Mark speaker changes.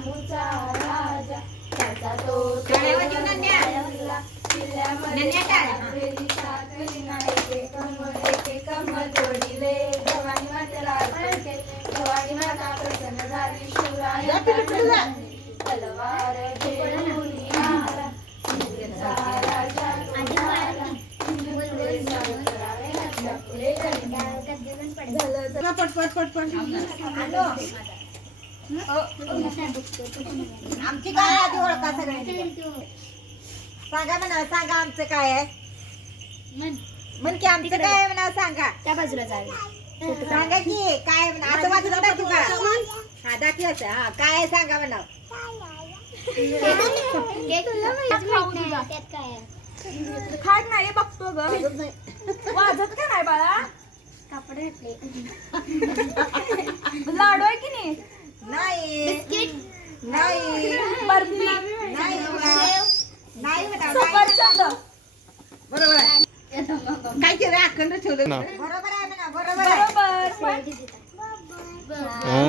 Speaker 1: शाहूचा राजा त्याचा तो तोडिले. भवानी मातेला भवानी माता प्रसन्न झाली. शिवराया तलवार घेऊन आला इंद्रचा राजा
Speaker 2: आमची काय आधी ओळखा सगळ्यांची? सांगा म्हणा सांगा आमचं काय आहे? म्हण. की आमचं काय आहे म्हणा सांगा.
Speaker 3: त्या बाजूला जावे
Speaker 2: सांगा की काय आहे म्हणा असं वाचून दाखवू का हा दाखवायचं हा काय आहे सांगा म्हणा
Speaker 3: त्यात काय आहे
Speaker 1: खात नाही. बघतो ग वाजत का नाही बाळा?
Speaker 3: कापड घातले
Speaker 1: लाडू आहे की नाही
Speaker 2: नाही नाही
Speaker 1: बर्फी
Speaker 2: नाही म्हणा. नाही म्हणा नाही.
Speaker 1: सफरचंद
Speaker 2: बरोबर आहे काय केलं अखंड ठेवलं
Speaker 4: ना.
Speaker 2: बरोबर आहे म्हणा बरोबर आहे
Speaker 1: बरोबर
Speaker 4: हा.